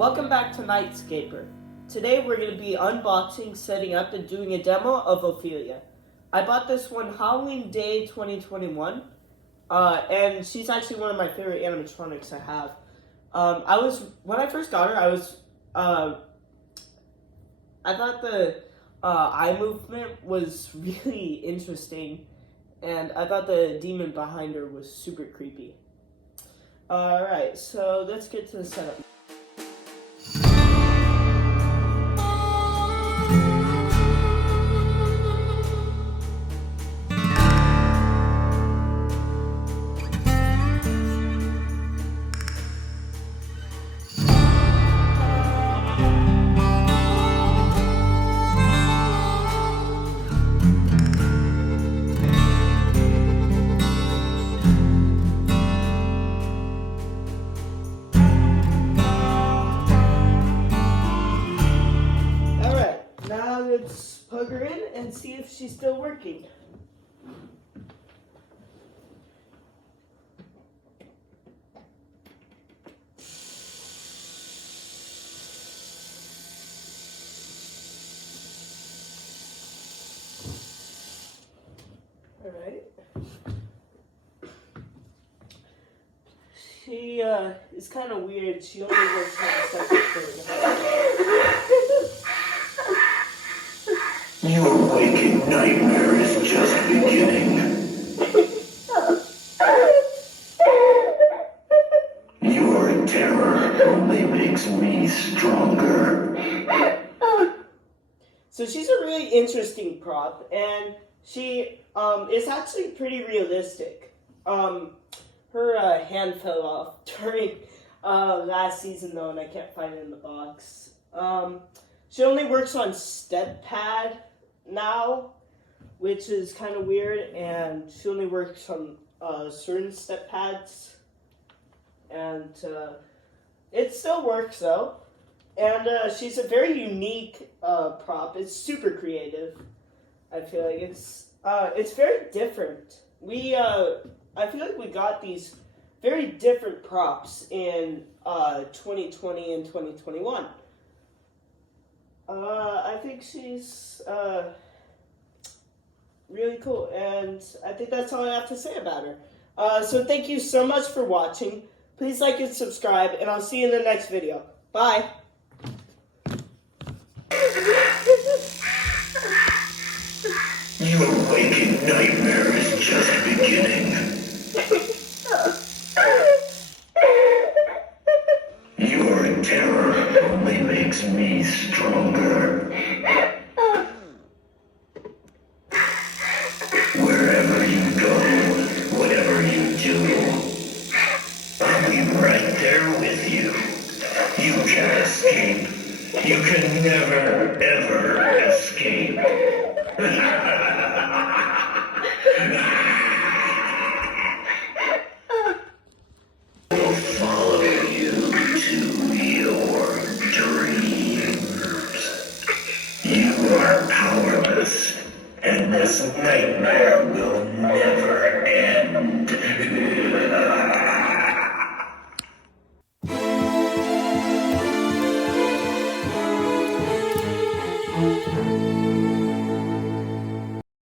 Welcome back to Nightscaper. Today we're going to be unboxing, setting up, and doing a demo of Ophelia. I bought this one Halloween Day 2021, and she's actually one of my favorite animatronics I have. When I first got her, I thought the eye movement was really interesting, and I thought the demon behind her was super creepy. Alright, so let's get to the setup. Now let's plug her in and see if she's still working. Alright. She is kind of weird. She only works on the second floor. Your waking nightmare is just beginning. Your terror only makes me stronger. So she's a really interesting prop, and she is actually pretty realistic. Her hand fell off during last season though, and I can't find it in the box. She only works on step pad now, which is kind of weird, and she only works on certain step pads, and it still works though. And she's a very unique prop. It's super creative. I feel like it's very different. I feel like we got these very different props in 2020 and 2021. I think she's really cool, and I think that's all I have to say about her. So thank you so much for watching. Please like and subscribe, and I'll see you in the next video. Bye! Your waking nightmare is just beginning. Your terror only makes me stronger. Wherever you go, whatever you do, I'll be right there with you. You can't escape. You can never, ever escape. We'll follow you to your dreams. You are powerless, and this nightmare will never end.